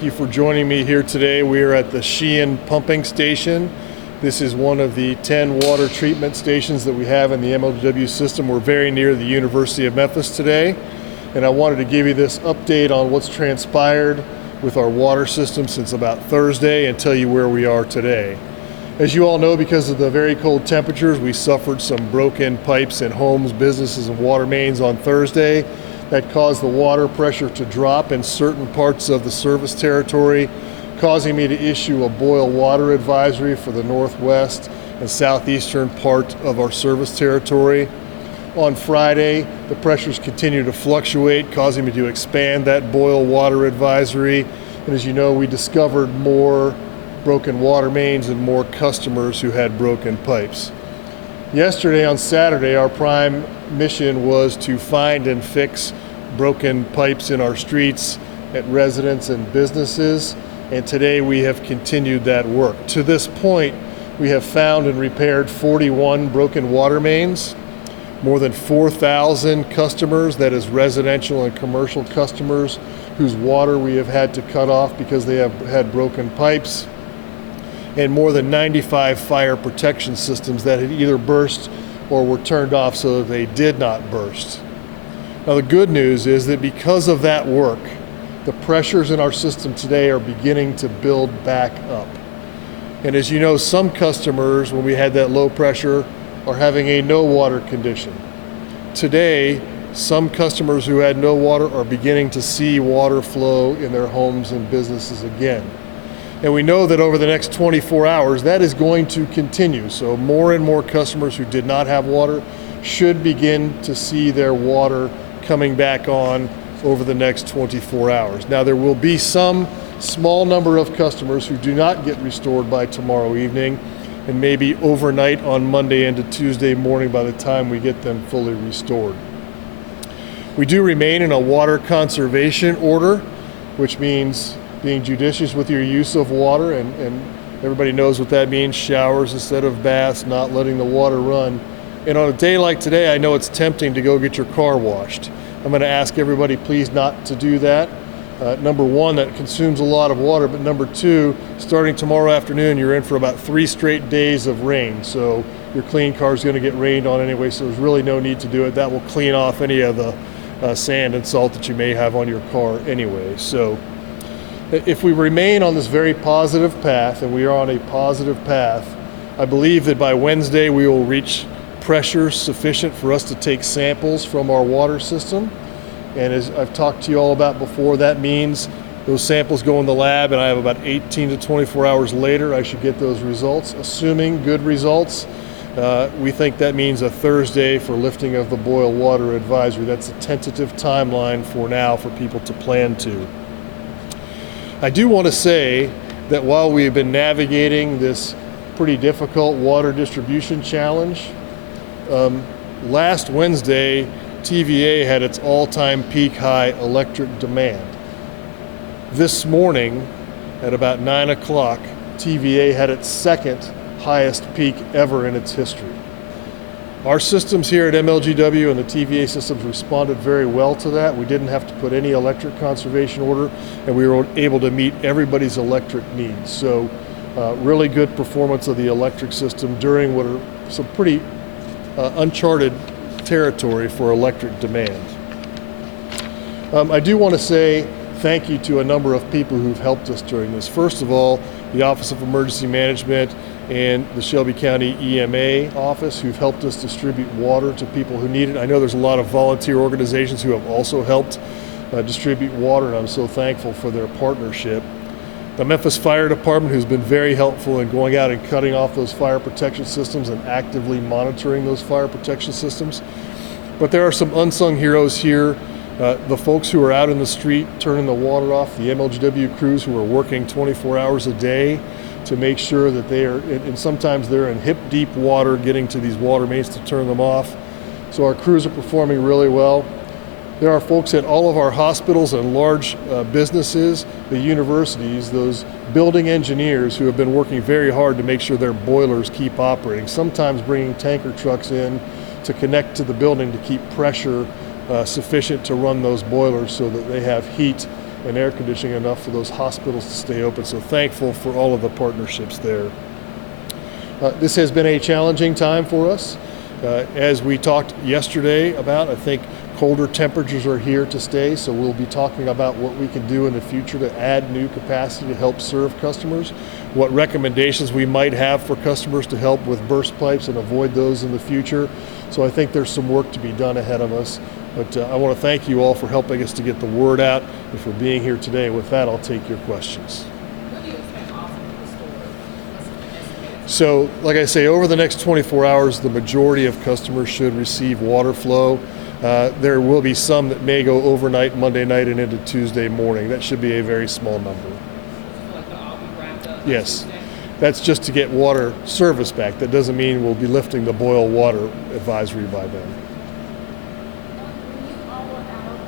thank you for joining me here today. We are at the Sheehan Pumping Station. This is one of the 10 water treatment stations that we have in the MLGW system. We're very near the University of Memphis today, and I wanted to give you this update on what's transpired with our water system since about Thursday and tell you where we are today. As you all know, because of the very cold temperatures, we suffered some broken pipes in homes, businesses, and water mains on Thursday. That caused the water pressure to drop in certain parts of the service territory, causing me to issue a boil water advisory for the northwest and southeastern part of our service territory. On Friday, the pressures continue to fluctuate, causing me to expand that boil water advisory. And as you know, we discovered more broken water mains and more customers who had broken pipes. Yesterday, on Saturday, our prime mission was to find and fix broken pipes in our streets at residents and businesses, and today we have continued that work. To this point, we have found and repaired 41 broken water mains, more than 4,000 customers, that is residential and commercial customers, whose water we have had to cut off because they have had broken pipes, and more than 95 fire protection systems that had either burst or were turned off so that they did not burst. Now, the good news is that because of that work, the pressures in our system today are beginning to build back up. And as you know, some customers, when we had that low pressure, are having a no water condition. Today, some customers who had no water are beginning to see water flow in their homes and businesses again. And we know that over the next 24 hours, that is going to continue. So more and more customers who did not have water should begin to see their water coming back on over the next 24 hours. Now, there will be some small number of customers who do not get restored by tomorrow evening, and maybe overnight on Monday into Tuesday morning by the time we get them fully restored. We do remain in a water conservation order, which means being judicious with your use of water, and everybody knows what that means: showers instead of baths, not letting the water run. And on a day like today, I know it's tempting to go get your car washed. I'm going to ask everybody please not to do that. Number one, that consumes a lot of water, but number two, starting tomorrow afternoon, you're in for about 3 straight days of rain. So your clean car is going to get rained on anyway, so there's really no need to do it. That will clean off any of the sand and salt that you may have on your car anyway. So if we remain on this very positive path, and we are on a positive path, I believe that by Wednesday we will reach pressure sufficient for us to take samples from our water system. And as I've talked to you all about before, that means those samples go in the lab, and I have about 18 to 24 hours later I should get those results. Assuming good results, we think that means a Thursday for lifting of the boil water advisory. That's a tentative timeline for now for people to plan to. I do want to say that while we have been navigating this pretty difficult water distribution challenge, last Wednesday, TVA had its all-time peak high electric demand. This morning, at about 9 o'clock, TVA had its second highest peak ever in its history. Our systems here at MLGW and the TVA systems responded very well to that. We didn't have to put any electric conservation order, and we were able to meet everybody's electric needs. So really good performance of the electric system during what are some pretty uncharted territory for electric demand. I do want to say thank you to a number of people who've helped us during this. First of all, the Office of Emergency Management and the Shelby County EMA office, who've helped us distribute water to people who need it. I know there's a lot of volunteer organizations who have also helped distribute water, and I'm so thankful for their partnership. The Memphis Fire Department, who's been very helpful in going out and cutting off those fire protection systems and actively monitoring those fire protection systems. But there are some unsung heroes here. The folks who are out in the street turning the water off, the MLGW crews who are working 24 hours a day to make sure that they are, and sometimes they're in hip-deep water getting to these water mains to turn them off. So our crews are performing really well. There are folks at all of our hospitals and large businesses, the universities, those building engineers who have been working very hard to make sure their boilers keep operating, sometimes bringing tanker trucks in to connect to the building to keep pressure sufficient to run those boilers so that they have heat and air conditioning enough for those hospitals to stay open. So thankful for all of the partnerships there. This has been a challenging time for us. As we talked yesterday about, I think colder temperatures are here to stay, so we'll be talking about what we can do in the future to add new capacity to help serve customers, what recommendations we might have for customers to help with burst pipes and avoid those in the future. So I think there's some work to be done ahead of us. But I want to thank you all for helping us to get the word out and for being here today. With that, I'll take your questions. What do you expect also from the store? What's the estimated? So, like I say, over the next 24 hours, the majority of customers should receive water flow. There will be some that may go overnight Monday night and into Tuesday morning. That should be a very small number. So like they'll all be wrapped up? Yes. Tuesday? That's just to get water service back. That doesn't mean we'll be lifting the boil water advisory by then. When you all were out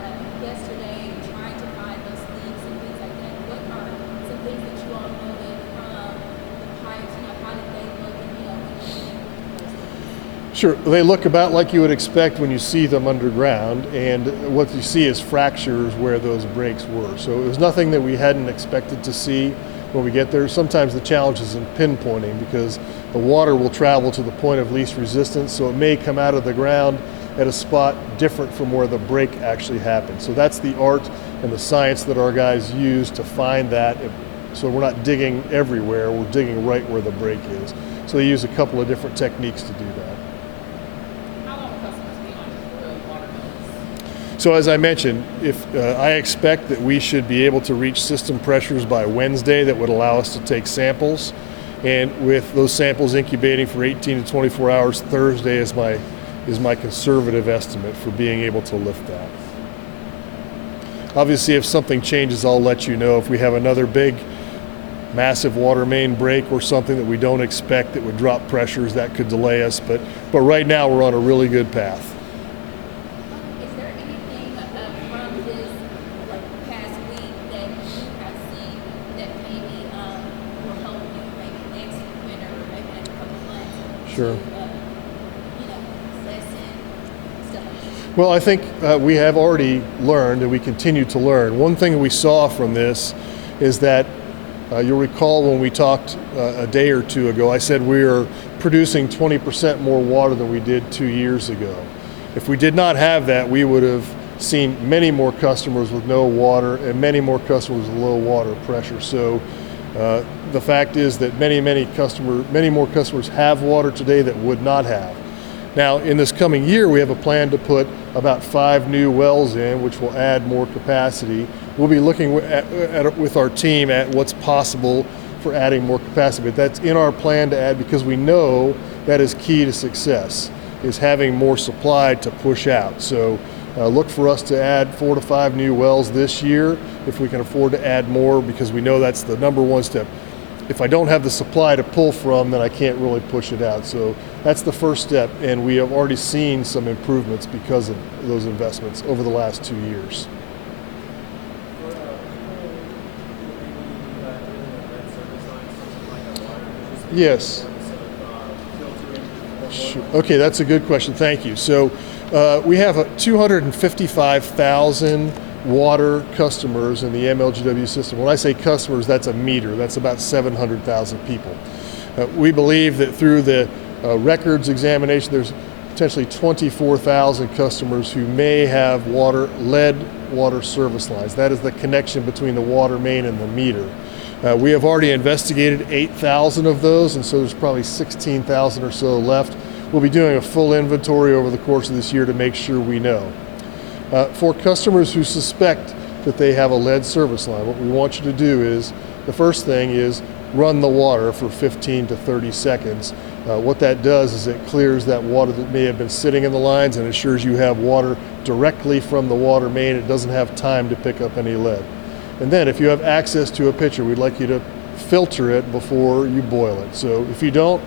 yesterday trying to find those leaks and things like that, what are some things that you all noted from the pipes? How did they look, and what did you think of those things? Sure, they look about like you would expect when you see them underground, and what you see is fractures where those breaks were. So it was nothing that we hadn't expected to see when we get there. Sometimes the challenge is in pinpointing because the water will travel to the point of least resistance, so it may come out of the ground at a spot different from where the break actually happened. So that's the art and the science that our guys use to find that. So we're not digging everywhere, we're digging right where the break is. So they use a couple of different techniques to do that. How long will customers be on boiled water bills? So as I mentioned, if I expect that we should be able to reach system pressures by Wednesday that would allow us to take samples, and with those samples incubating for 18 to 24 hours, Thursday is my conservative estimate for being able to lift that. Obviously, if something changes, I'll let you know. If we have another big, massive water main break or something that we don't expect that would drop pressures, that could delay us. But right now, we're on a really good path. Is there anything from this past week that you have seen that maybe will help you maybe next winter or maybe next couple months? Sure. Lessen stuff like that? Well, I think we have already learned, and we continue to learn. One thing we saw from this is that you'll recall when we talked a day or two ago, I said we are producing 20% more water than we did 2 years ago. If we did not have that, we would have seen many more customers with no water and many more customers with low water pressure. So the fact is that many more customers have water today that would not have. Now, in this coming year, we have a plan to put about 5 new wells in, which will add more capacity. We'll be looking with our team at what's possible for adding more capacity, but that's in our plan to add because we know that is key to success, is having more supply to push out. So look for us to add 4 to 5 new wells this year if we can afford to add more, because we know that's the number one step. If I don't have the supply to pull from, then I can't really push it out. So that's the first step, and we have already seen some improvements because of those investments over the last 2 years. Yes. Sure. Okay, that's a good question. Thank you. So we have 255,000 water customers in the MLGW system. When I say customers, that's a meter. That's about 700,000 people. We believe that through the records examination, there's potentially 24,000 customers who may have lead water service lines. That is the connection between the water main and the meter. We have already investigated 8,000 of those, and so there's probably 16,000 or so left. We'll be doing a full inventory over the course of this year to make sure we know. For customers who suspect that they have a lead service line, what we want you to do is, the first thing is run the water for 15 to 30 seconds. What that does is it clears that water that may have been sitting in the lines and ensures you have water directly from the water main. It doesn't have time to pick up any lead. And then if you have access to a pitcher, we'd like you to filter it before you boil it. So if you don't,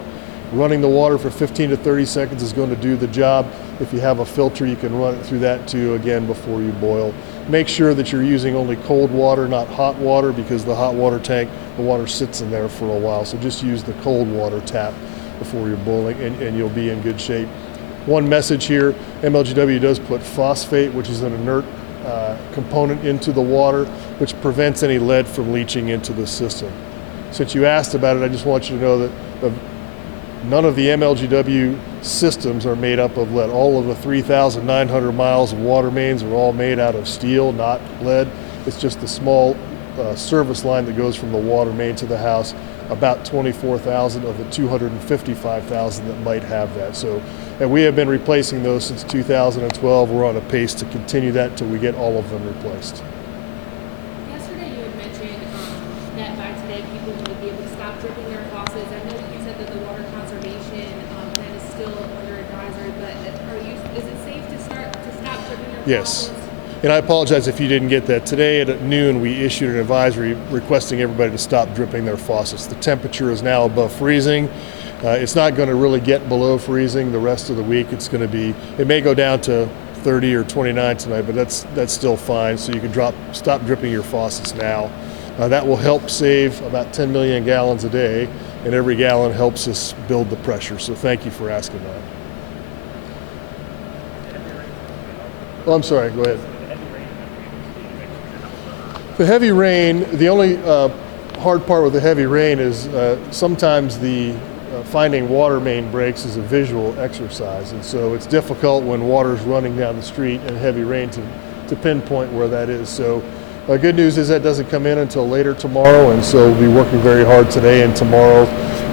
running the water for 15 to 30 seconds is going to do the job. If you have a filter, you can run it through that too, again, before you boil. Make sure that you're using only cold water, not hot water, because the hot water tank, the water sits in there for a while. So just use the cold water tap before you're boiling, and you'll be in good shape. One message here, MLGW does put phosphate, which is an inert component into the water, which prevents any lead from leaching into the system. Since you asked about it, I just want you to know that none of the MLGW systems are made up of lead. All of the 3,900 miles of water mains are all made out of steel, not lead. It's just the small service line that goes from the water main to the house, about 24,000 of the 255,000 that might have that. So, and we have been replacing those since 2012. We're on a pace to continue that until we get all of them replaced. Yesterday you had mentioned that by today people would be able to stop dripping their faucets. I know that you said that the water conservation plan is still under advisory, but is it safe to stop dripping your Yes. faucets? And I apologize if you didn't get that. Today at noon, we issued an advisory requesting everybody to stop dripping their faucets. The temperature is now above freezing. It's not going to really get below freezing the rest of the week. It may go down to 30 or 29 tonight, but that's still fine. So you can stop dripping your faucets now. That will help save about 10 million gallons a day, and every gallon helps us build the pressure. So thank you for asking that. Oh, I'm sorry, go ahead. The heavy rain, the only hard part with the heavy rain is sometimes the finding water main breaks is a visual exercise, and so it's difficult when water's running down the street and heavy rain to pinpoint where that is. So good news is that doesn't come in until later tomorrow, and so we'll be working very hard today and tomorrow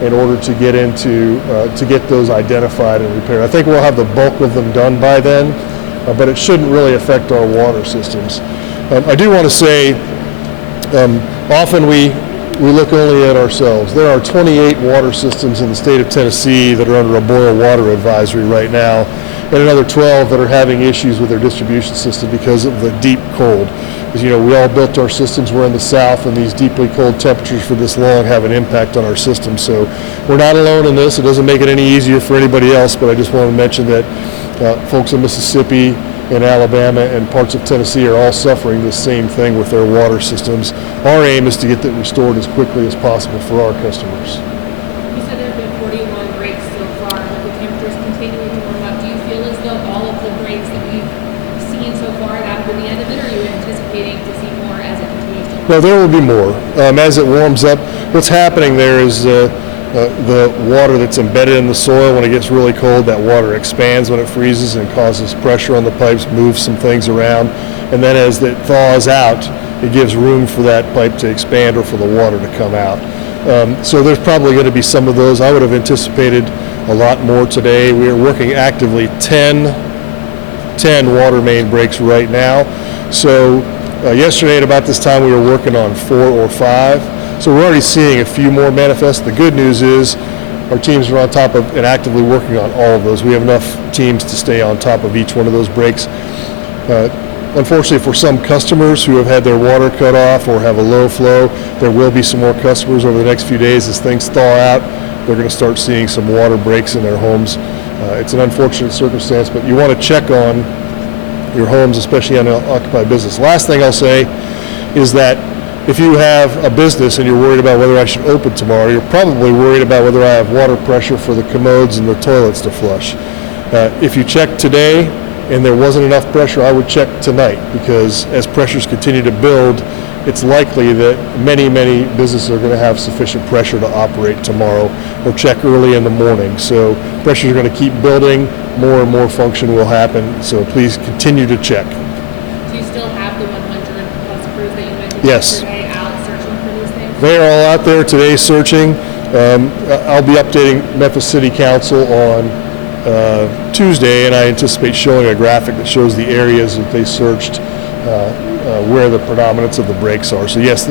in order to get to get those identified and repaired. I think we'll have the bulk of them done by then, but it shouldn't really affect our water systems. I do want to say, often we look only at ourselves. There are 28 water systems in the state of Tennessee that are under a boil water advisory right now, and another 12 that are having issues with their distribution system because of the deep cold. As you know, we all built our systems, we're in the south, and these deeply cold temperatures for this long have an impact on our system. So we're not alone in this. It doesn't make it any easier for anybody else, but I just want to mention that folks in Mississippi and Alabama and parts of Tennessee are all suffering the same thing with their water systems. Our aim is to get that restored as quickly as possible for our customers. You said there have been 41 breaks so far, but the temperatures continuing to warm up. Do you feel as though all of the breaks that we've seen so far, that will be the end of it, or are you anticipating to see more as it continues to warm up? No, there will be more. As it warms up, what's happening there is the water that's embedded in the soil, when it gets really cold, that water expands when it freezes and causes pressure on the pipes, moves some things around, and then as it thaws out, it gives room for that pipe to expand or for the water to come out. So there's probably going to be some of those. I would have anticipated a lot more today. We are working actively 10 water main breaks right now. So yesterday at about this time we were working on 4 or 5. So we're already seeing a few more manifest. The good news is our teams are on top of and actively working on all of those. We have enough teams to stay on top of each one of those breaks. Unfortunately, for some customers who have had their water cut off or have a low flow, there will be some more customers over the next few days as things thaw out. They're going to start seeing some water breaks in their homes. It's an unfortunate circumstance, but you want to check on your homes, especially on occupied business. Last thing I'll say is that if you have a business and you're worried about whether I should open tomorrow, you're probably worried about whether I have water pressure for the commodes and the toilets to flush. If you check today and there wasn't enough pressure, I would check tonight, because as pressures continue to build, it's likely that many businesses are going to have sufficient pressure to operate tomorrow, or check early in the morning. So pressures are going to keep building, more and more function will happen, so please continue to check. Do you still have the 100 plus crews that you mentioned Yes. yesterday out searching for these things? They are all out there today searching. I'll be updating Memphis City Council on Tuesday, and I anticipate showing a graphic that shows the areas that they searched, where the predominance of the breaks are. So yes,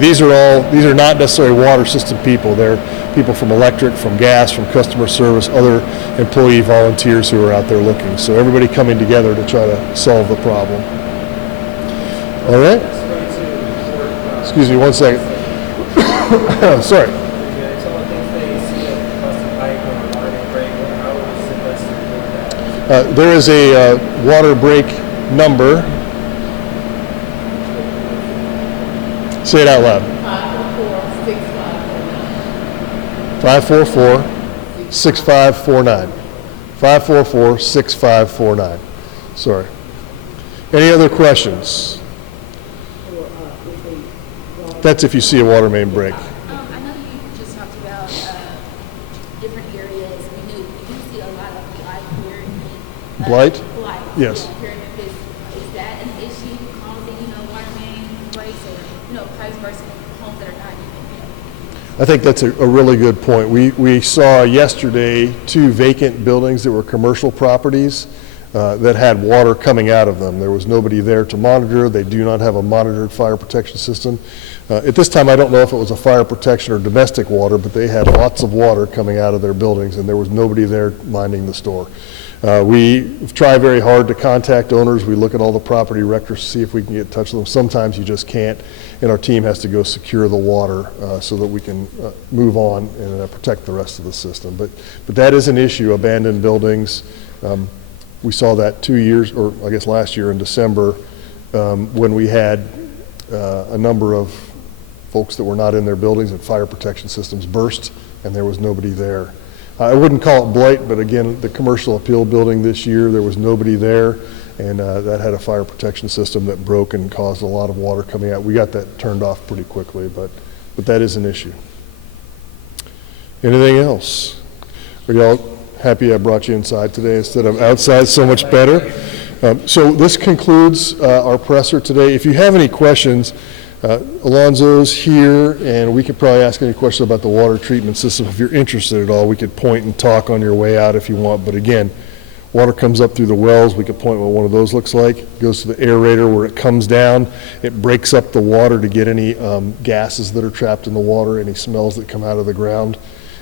these are not necessarily water system people. They're people from electric, from gas, from customer service, other employee volunteers who are out there looking. So everybody coming together to try to solve the problem. All right. Excuse me one second. Sorry. There is a water break number. Say it out loud. 544-6549. 544-6549. Sorry. Any other questions? That's if you see a water main break. I know you just talked about different areas. We do see a lot of blight here. Blight? Blight. Yes. Yeah, here in Memphis. Is that an issue causing, water main breaks or, pipes bursting in homes that are not even I think that's a really good point. We saw yesterday 2 vacant buildings that were commercial properties that had water coming out of them. There was nobody there to monitor. They do not have a monitored fire protection system. At this time, I don't know if it was a fire protection or domestic water, but they had lots of water coming out of their buildings, and there was nobody there minding the store. We try very hard to contact owners. We look at all the property records to see if we can get in touch with them. Sometimes you just can't, and our team has to go secure the water so that we can move on and protect the rest of the system. But that is an issue, abandoned buildings. We saw that 2 years, or I guess last year in December, when we had a number of folks that were not in their buildings and fire protection systems burst and there was nobody there. I wouldn't call it blight, but again, the commercial appeal building this year, there was nobody there, and that had a fire protection system that broke and caused a lot of water coming out. We got that turned off pretty quickly, but that is an issue. Anything else? Are y'all happy I brought you inside today instead of outside? So much better. So this concludes our presser today. If you have any questions, Alonzo's here, and we could probably ask any questions about the water treatment system. If you're interested at all, we could point and talk on your way out if you want. But again, water comes up through the wells. We could point what one of those looks like. It goes to the aerator where it comes down. It breaks up the water to get any gases that are trapped in the water, any smells that come out of the ground.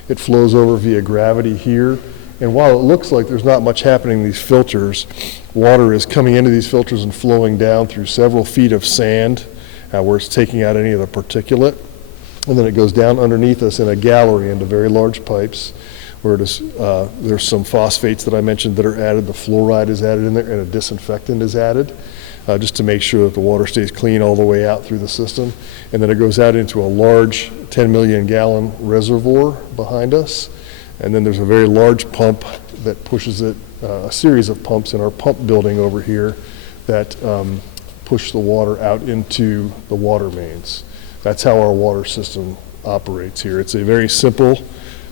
It flows over via gravity here. And while it looks like there's not much happening in these filters, water is coming into these filters and flowing down through several feet of sand where it's taking out any of the particulate. And then it goes down underneath us in a gallery into very large pipes where it is, there's some phosphates that I mentioned that are added. The fluoride is added in there and a disinfectant is added just to make sure that the water stays clean all the way out through the system. And then it goes out into a large 10 million gallon reservoir behind us. And then there's a very large pump that pushes it, a series of pumps in our pump building over here that push the water out into the water mains. That's how our water system operates here. It's a very simple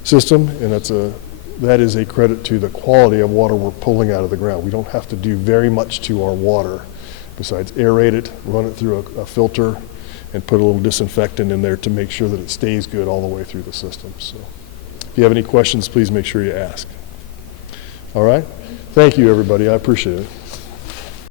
system, and that is a credit to the quality of water we're pulling out of the ground. We don't have to do very much to our water besides aerate it, run it through a filter, and put a little disinfectant in there to make sure that it stays good all the way through the system. So if you have any questions, please make sure you ask. All right? Thank you, everybody. I appreciate it.